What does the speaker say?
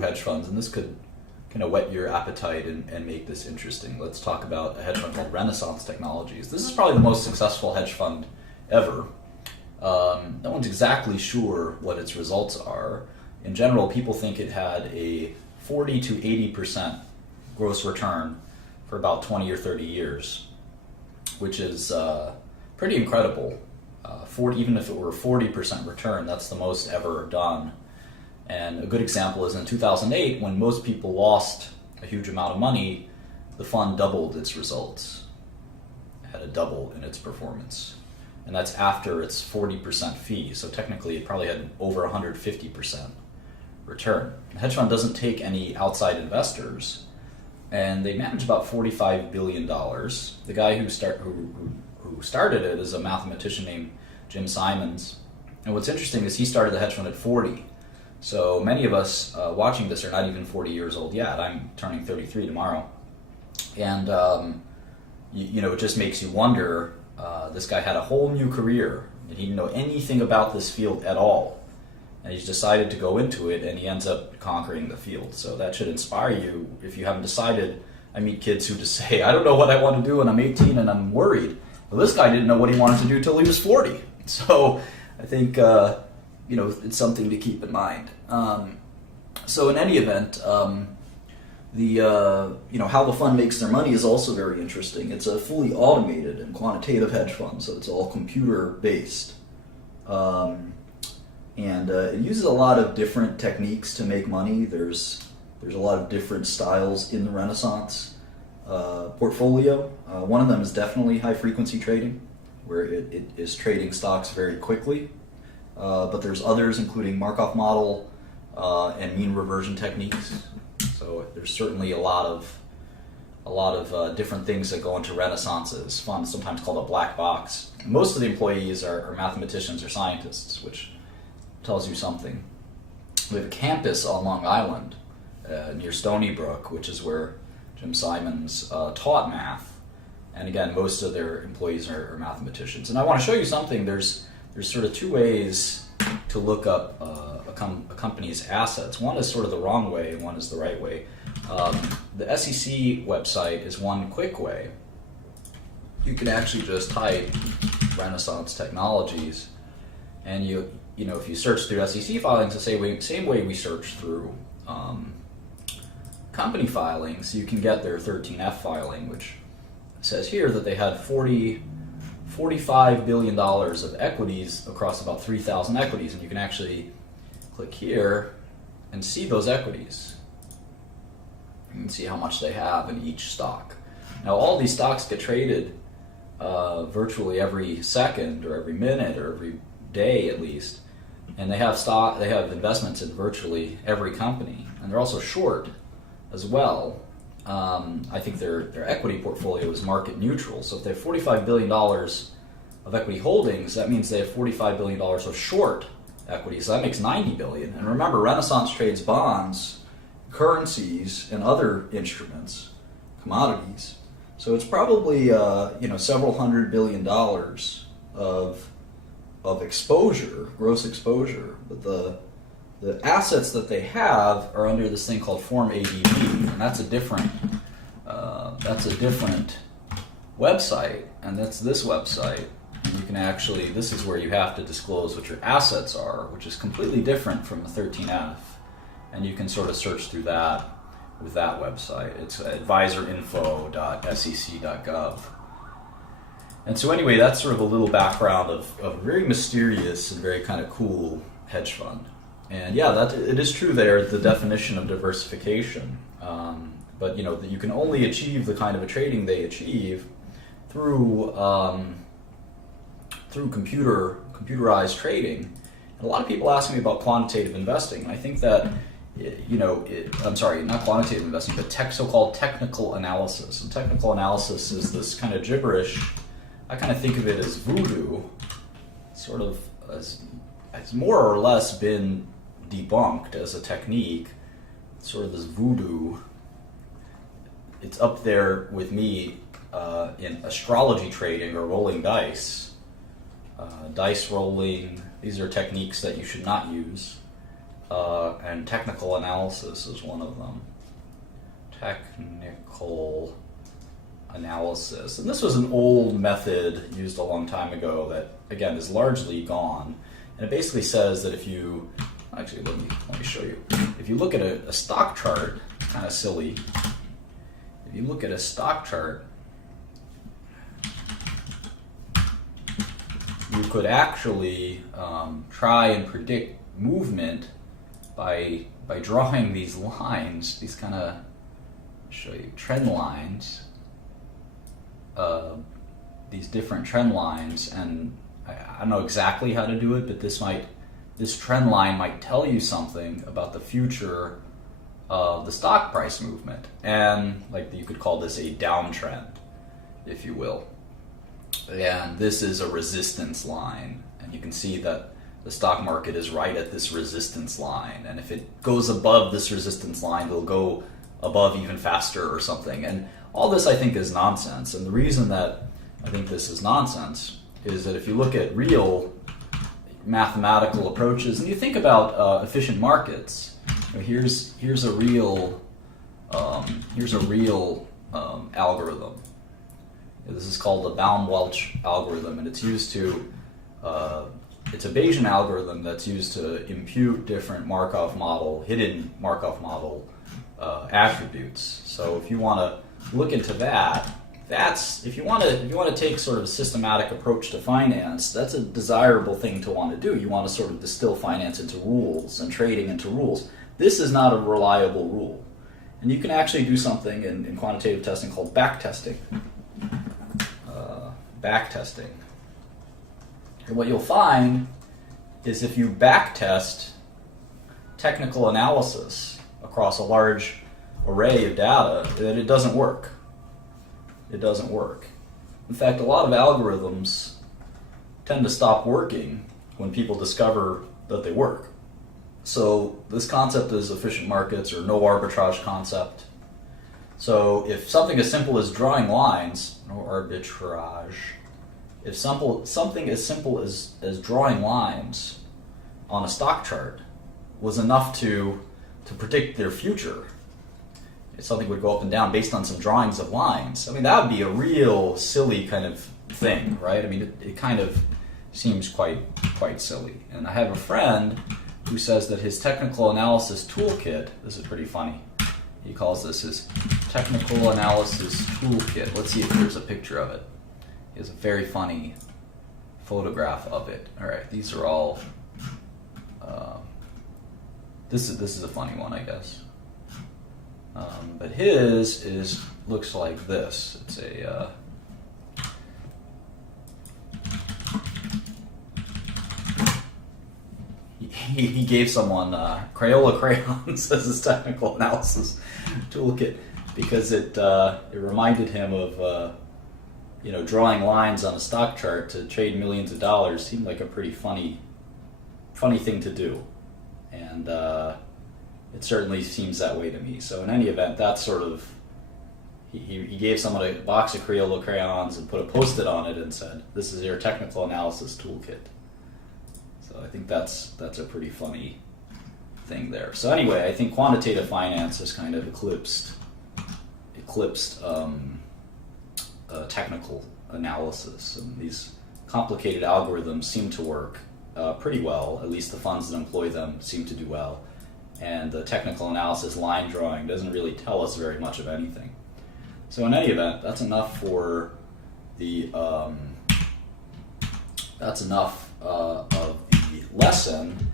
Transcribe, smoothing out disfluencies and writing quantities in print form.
hedge funds, and this could kind of whet your appetite and make this interesting. Let's talk about a hedge fund called Renaissance Technologies. This is probably the most successful hedge fund ever. No one's exactly sure what its results are. In general, people think it had a 40 to 80% gross return for about 20 or 30 years, which is pretty incredible. Even if it were a 40% return, that's the most ever done. And a good example is in 2008, when most people lost a huge amount of money, the fund doubled its results. It had a double in its performance. And that's after its 40% fee. So technically it probably had over 150% return. The hedge fund doesn't take any outside investors, and they manage about $45 billion. The guy who started it is a mathematician named Jim Simons. And what's interesting is he started the hedge fund at 40. So many of us watching this are not even 40 years old yet. I'm turning 33 tomorrow. And, it just makes you wonder, this guy had a whole new career, and he didn't know anything about this field at all. And he's decided to go into it, and he ends up conquering the field. So that should inspire you if you haven't decided. I meet kids who just say, I don't know what I want to do, and I'm 18 and I'm worried. Well, this guy didn't know what he wanted to do till he was 40. So I think it's something to keep in mind. So in any event, how the fund makes their money is also very interesting. It's a fully automated and quantitative hedge fund, so it's all computer based. It uses a lot of different techniques to make money. There's a lot of different styles in the Renaissance portfolio. One of them is definitely high frequency trading, where it is trading stocks very quickly. But there's others, including Markov model and mean reversion techniques. So there's certainly a lot of different things that go into Renaissance's fund, sometimes called a black box. Most of the employees are mathematicians or scientists, which tells you something. We have a campus on Long Island near Stony Brook, which is where Jim Simons taught math. And again, most of their employees are mathematicians. And I want to show you something. There's sort of two ways to look up a company's assets. One is sort of the wrong way, and one is the right way. The SEC website is one quick way. You can actually just type Renaissance Technologies, and if you search through SEC filings the same way we search through company filings, you can get their 13F filing, which says here that they had $45 billion of equities across about 3,000 equities, and you can actually click here and see those equities. You can see how much they have in each stock. Now all these stocks get traded virtually every second or every minute or every day at least, and they have investments in virtually every company, and they're also short as well. I think their equity portfolio is market neutral. So if they have $45 billion of equity holdings, that means they have $45 billion of short equity. So that makes $90 billion. And remember, Renaissance trades bonds, currencies, and other instruments, commodities. So it's probably several $100 billion of exposure, gross exposure. But the assets that they have are under this thing called Form ADV, and that's a different website, and that's this website. And you can actually, this is where you have to disclose what your assets are, which is completely different from the 13F, and you can sort of search through that with that website. It's advisorinfo.sec.gov. And so anyway, that's sort of a little background of a very mysterious and very kind of cool hedge fund. And yeah, it is true there, the definition of diversification. But you can only achieve the kind of a trading they achieve through computerized trading. And a lot of people ask me about quantitative investing, and I think that I'm sorry, not quantitative investing, but so-called technical analysis. And technical analysis is this kind of gibberish. I kind of think of it as voodoo, sort of as more or less been debunked as a technique. Sort of this voodoo. It's up there with me in astrology trading or rolling dice. Dice rolling, these are techniques that you should not use. and technical analysis is one of them. Technical analysis. And this was an old method used a long time ago that, again, is largely gone. And it basically says that if you, actually, let me show you. If you look at a stock chart, it's kind of silly. If you look at a stock chart, you could actually try and predict movement by drawing these lines, these kind of, show you, trend lines, these different trend lines, and I don't know exactly how to do it, but this trend line might tell you something about the future of the stock price movement, and like you could call this a downtrend, if you will. And this is a resistance line, and you can see that the stock market is right at this resistance line, and if it goes above this resistance line, it'll go above even faster or something. And all this, I think, is nonsense. And the reason that I think this is nonsense is that if you look at real mathematical approaches and you think about efficient markets, here's a real algorithm. This is called the Baum-Welch algorithm, and it's used to it's a Bayesian algorithm that's used to impute different hidden Markov model attributes. So if you want to look into that, if you want to take sort of a systematic approach to finance, that's a desirable thing to want to do. You want to sort of distill finance into rules and trading into rules. This is not a reliable rule, and you can actually do something in quantitative testing called backtesting. Backtesting. And what you'll find is if you backtest technical analysis across a large array of data, that it doesn't work. It doesn't work. In fact, a lot of algorithms tend to stop working when people discover that they work. So this concept is efficient markets or no arbitrage concept. So if something as simple as drawing lines, no arbitrage, if something as simple as drawing lines on a stock chart was enough to predict their future, if something would go up and down based on some drawings of lines, I mean, that would be a real silly kind of thing, right? I mean, it kind of seems quite silly. And I have a friend who says that his technical analysis toolkit, this is pretty funny, he calls this his technical analysis toolkit. Let's see if there's a picture of it. He has a very funny photograph of it. All right, these are all, this is a funny one, I guess. But his looks like this. It's a, he gave someone Crayola crayons as his technical analysis toolkit because it reminded him of drawing lines on a stock chart to trade millions of dollars seemed like a pretty funny thing to do, and it certainly seems that way to me. So in any event, that's sort of he gave someone a box of Crayola crayons and put a Post-it on it and said, "This is your technical analysis toolkit." So I think that's a pretty funny thing there. So anyway, I think quantitative finance has kind of eclipsed technical analysis, and these complicated algorithms seem to work pretty well. At least the funds that employ them seem to do well, and the technical analysis line drawing doesn't really tell us very much of anything. So in any event, that's enough for the of the lesson.